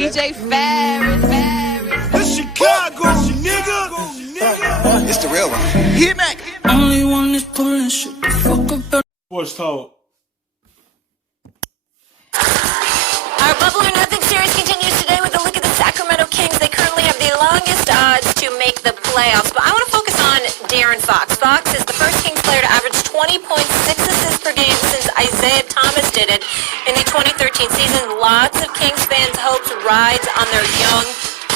DJ Ferris. It's Chicago, nigga. It's the real one. Hit me. Only one is pulling shit the fuck up. Sports talk. Our Bubble or Nothing series continues today with a look at the Sacramento Kings. They currently have the longest odds to make the playoffs. But I want to focus on De'Aaron Fox. Fox is the first Kings player to average 20.6 assists per game since Isaiah Thomas did it in the 2013 season. Lots of Kings fans' hopes rides on their young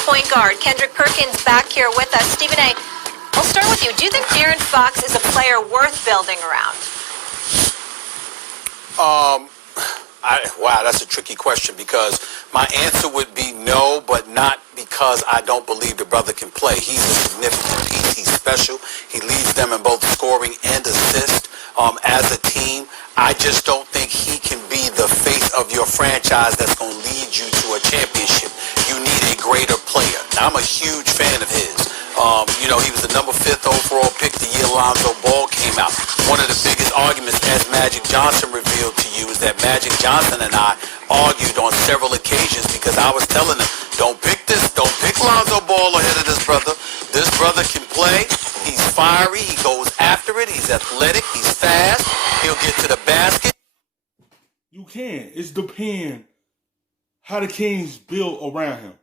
point guard. Kendrick Perkins back here with us. Stephen A., I'll start with you. Do you think De'Aaron Fox is a player worth building around? Wow, that's a tricky question because my answer would be no, but not because I don't believe the brother can play. He's a significant piece. He's special. He leads them in both scoring and assist. As a team, I just don't think he can be the face of your franchise that's going to lead you to a championship. You need a greater player. Now, I'm a huge fan of his. He was the number 5th overall pick the year Lonzo Ball came out. One of the biggest arguments, as Magic Johnson revealed to you, is that Magic Johnson and I argued on several occasions because I was telling him, don't pick Lonzo Ball ahead of this brother. This brother can play. He's fiery. He goes after it. He's athletic. He's fast. He'll get to the basket. You can. It's depend how the Kings build around him.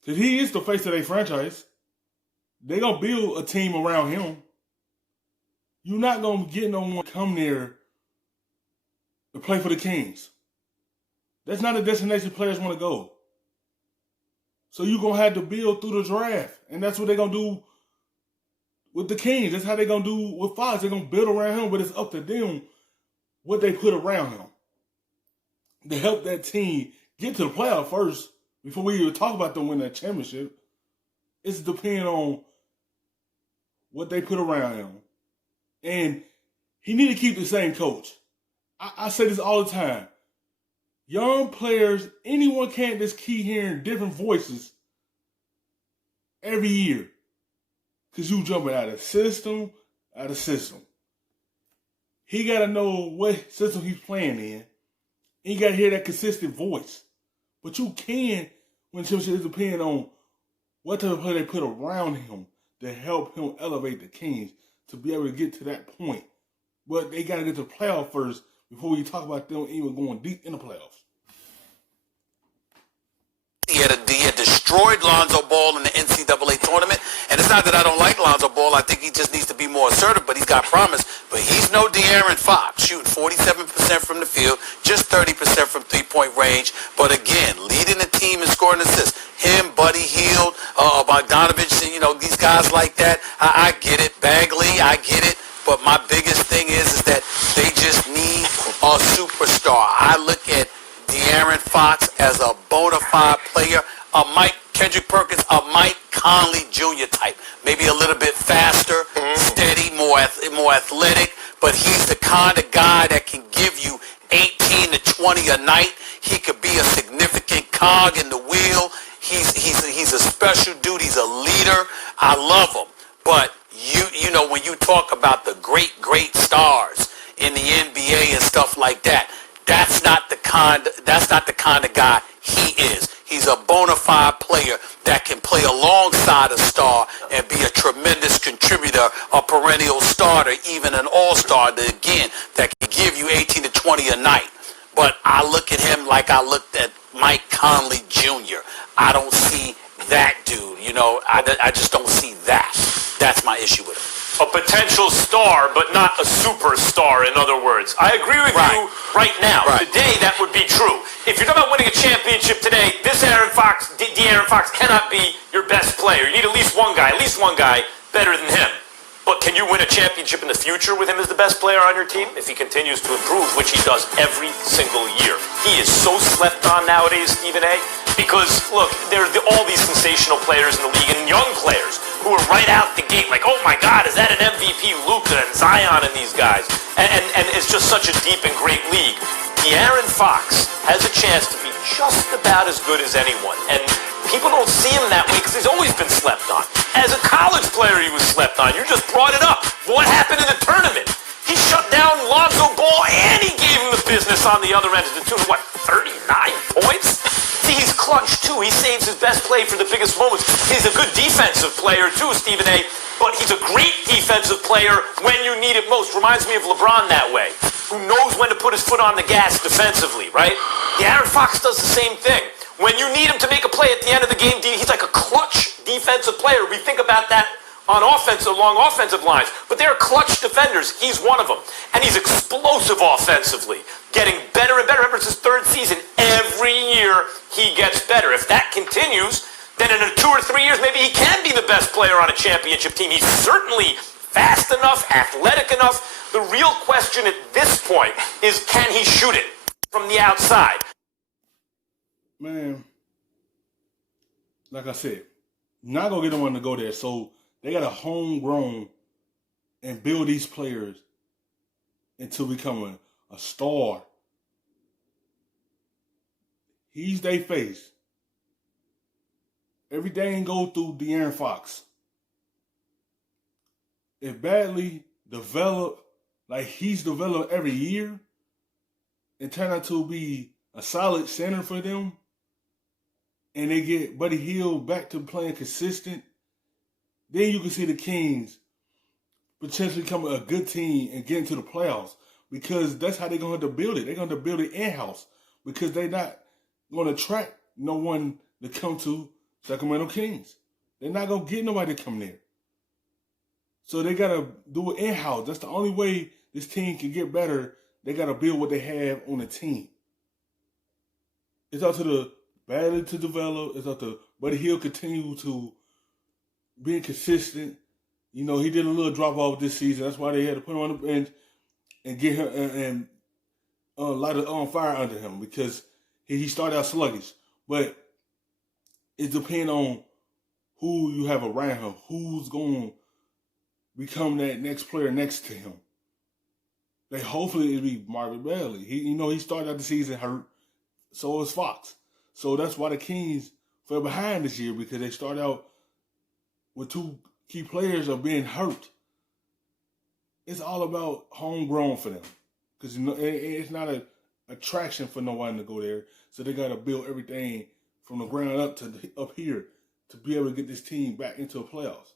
Because he is the face of their franchise. They going to build a team around him. You're not going to get no one come there to play for the Kings. That's not a destination players want to go. So you're going to have to build through the draft. And that's what they're going to do with the Kings. That's how they're going to do with Fox. They're going to build around him, but it's up to them what they put around him to help that team get to the playoff first before we even talk about them winning that championship. It's depending on what they put around him. And he need to keep the same coach. I say this all the time. Young players, anyone can't just keep hearing different voices every year. Because you jumping out of system. He got to know what system he's playing in. And you got to hear that consistent voice. But you can, when it depends on what type of play they put around him to help him elevate the Kings to be able to get to that point. But they got to get to the playoff first before we talk about them even going deep in the playoffs. He had destroyed Lonzo Ball in the NCAA tournament. And it's not that I don't like Lonzo Ball. I think he just needs to be more assertive, but he's got promise. But he's no De'Aaron Fox, shooting 47% from the field, just 30% from three-point range. But again, leading the team in scoring assists. Him, Buddy Hield, Bogdanovich, these guys like that. I get it. Bagley, I get it. But my biggest thing is that they just need a superstar. I look at De'Aaron Fox as a bona fide player, Kendrick Perkins, a Mike Conley Jr. type. Maybe a little bit faster, steady, more athletic, but he's the kind of guy that can give you 18 to 20 a night. He could be a significant cog in the wheel. He's a special dude. He's a leader. I love him. But when you talk about the great stars in the NBA and stuff like that, that's not the kind of guy he is. He's a bona fide player that can play alongside a star and be a tremendous contributor, a perennial starter, even an all-star that can give you 18 to 20 a night. But I look at him like I looked at Mike Conley Jr. I don't see that dude. I just don't see that. That's my issue with him. A potential star, but not a superstar, in other words. I agree with you right now. Right. Today, that would be true. If you're talking about winning a championship today, this De'Aaron Fox cannot be your best player. You need at least one guy better than him. But can you win a championship in the future with him as the best player on your team? If he continues to improve, which he does every single year. He is so slept on nowadays, Stephen A., because, look, there are all these sensational players in the league and young players who are right out the gate like, oh my God, is that an MVP? Luka and Zion and these guys. And it's just such a deep and great league. De'Aaron Fox has a chance to be just about as good as anyone. And people don't see him that way because he's always been slept on. As a college player, he was slept on. You just brought it up. What happened in the tournament? He shut down Lonzo Ball and he gave him the business on the other end to the tune of, 39 points? too. He saves his best play for the biggest moments. He's a good defensive player, too, Stephen A., but he's a great defensive player when you need it most. Reminds me of LeBron that way, who knows when to put his foot on the gas defensively, right? Aaron Fox does the same thing. When you need him to make a play at the end of the game, he's like a clutch defensive player. We think about that on offense, along offensive lines, but they're clutch defenders. He's one of them, and he's explosive offensively, getting better and better. Remember, it's his third season. Every year he gets better. If that continues, then in 2 or 3 years, maybe he can be the best player on a championship team. He's certainly fast enough, athletic enough. The real question at this point is, can he shoot it from the outside? Man, like I said, not going to get anyone to go there. So they got to homegrown and build these players into becoming a star. He's their face. Everything go through De'Aaron Fox. If Badly develop like he's developed every year and turn out to be a solid center for them, and they get Buddy Hield back to playing consistent, then you can see the Kings potentially becoming a good team and get into the playoffs, because that's how they're going to build it. They're going to build it in-house because they're not going to attract no one to come to Sacramento Kings. They're not going to get nobody to come there. So they got to do it in-house. That's the only way this team can get better. They got to build what they have on the team. It's up to the Badly to develop. It's up to Buddy Hield continue to be consistent. You know, he did a little drop off this season. That's why they had to put him on the bench and get him and light it on fire under him, because he started out sluggish. But it depends on who you have around him, who's going to become that next player next to him. Like, hopefully it'll be Marvin Bagley. He started out the season hurt. So is Fox. So that's why the Kings fell behind this year, because they started out with 2 key players of being hurt. It's all about homegrown for them, because it's not an attraction for no one to go there. So they got to build everything from the ground up to up here to be able to get this team back into the playoffs.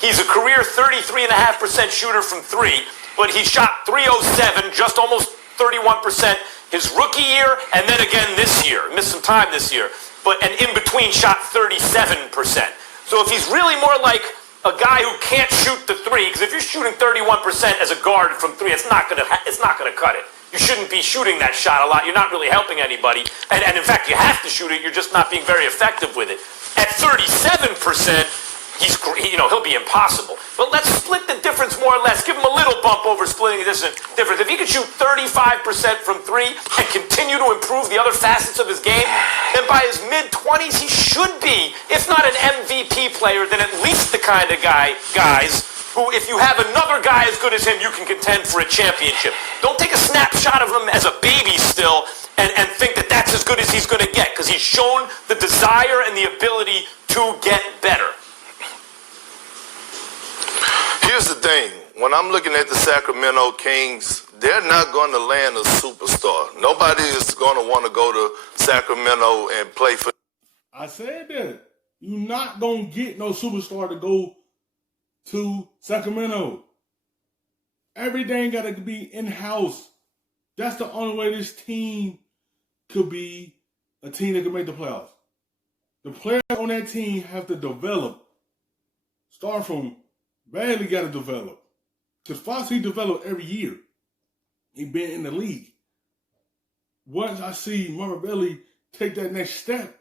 He's a career 33.5% shooter from 3, but he shot .307, just almost 31% his rookie year, and then again this year. Missed some time this year, and in between shot 37%. So if he's really more like a guy who can't shoot the 3, because if you're shooting 31% as a guard from 3, it's not gonna cut it. You shouldn't be shooting that shot a lot. You're not really helping anybody, and in fact, you have to shoot it. You're just not being very effective with it. At 37%. He'll be impossible. But let's split the difference more or less. Give him a little bump over splitting this difference. If he could shoot 35% from 3 and continue to improve the other facets of his game, then by his mid-20s, he should be, if not an MVP player, then at least the kind of guys who, if you have another guy as good as him, you can contend for a championship. Don't take a snapshot of him as a baby still and think that that's as good as he's going to get, because he's shown the desire and the ability to get better. Here's the thing. When I'm looking at the Sacramento Kings, they're not going to land a superstar. Nobody is going to want to go to Sacramento and play for. I said that. You're not going to get no superstar to go to Sacramento. Everything got to be in-house. That's the only way this team could be a team that can make the playoffs. The players on that team have to develop. Start from Badly got to develop. Because Fox, he developed every year. He been in the league. Once I see Marvin Bagley take that next step,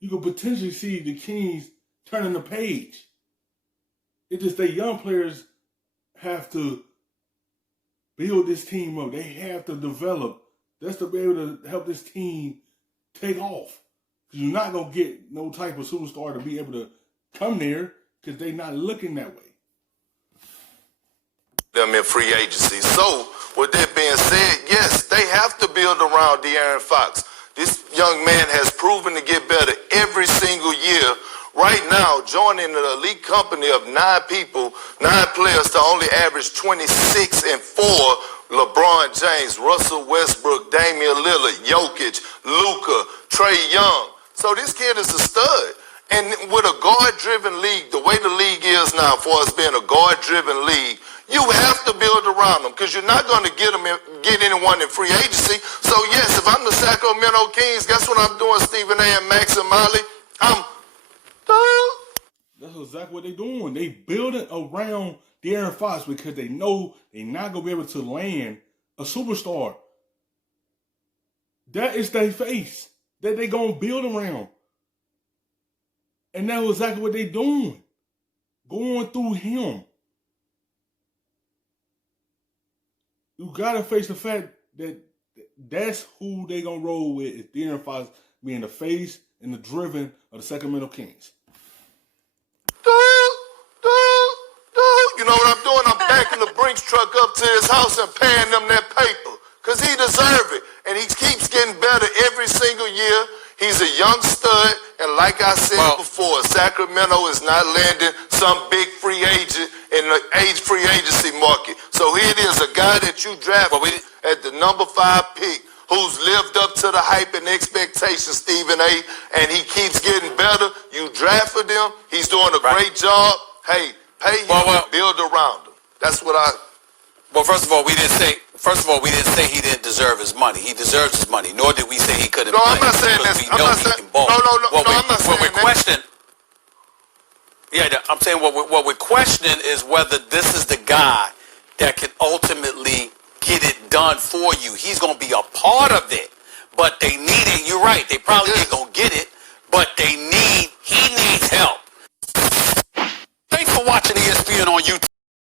you could potentially see the Kings turning the page. It's just that young players have to build this team up. They have to develop. That's to be able to help this team take off. Because you're not going to get no type of superstar to be able to come there, because they're not looking that way. Them in free agency. So, with that being said, yes, they have to build around De'Aaron Fox. This young man has proven to get better every single year. Right now, joining an elite company of 9 people, 9 players to only average 26 and 4. LeBron James, Russell Westbrook, Damian Lillard, Jokic, Luka, Trey Young. So this kid is a stud. And with a guard-driven league, the way the league is now, for us being a guard-driven league, you have to build around them because you're not going to get anyone in free agency. So yes, if I'm the Sacramento Kings, guess what I'm doing, Stephen A. and Max and Molly? That's exactly what they're doing. They building around De'Aaron Fox because they know they're not going to be able to land a superstar. That is their face that they going to build around. And that's exactly what they're doing. Going through him. You got to face the fact that that's who they going to roll with, is De'Aaron Fox being the face and the driven of the Sacramento Kings. You know what I'm doing? I'm backing the Brinks truck up to his house and paying them that paper. Because he deserves it. And he keeps getting better every single year. He's a young stud. And like I said before, Sacramento is not landing some big free agent in the free agency market. So here it is, a guy that you drafted at the number 5 pick who's lived up to the hype and expectations, Stephen A. And he keeps getting better. You drafted him. He's doing a great job. Hey, pay him and build around him. That's what I... Well, first of all, we didn't say he didn't deserve his money. He deserves his money. Nor did we say he couldn't play. I'm not saying that. I'm not saying... No, I'm not saying that. I'm saying what we're questioning is whether this is the guy that can ultimately get it done for you. He's going to be a part of it. But they need it. You're right. They probably ain't going to get it. But they need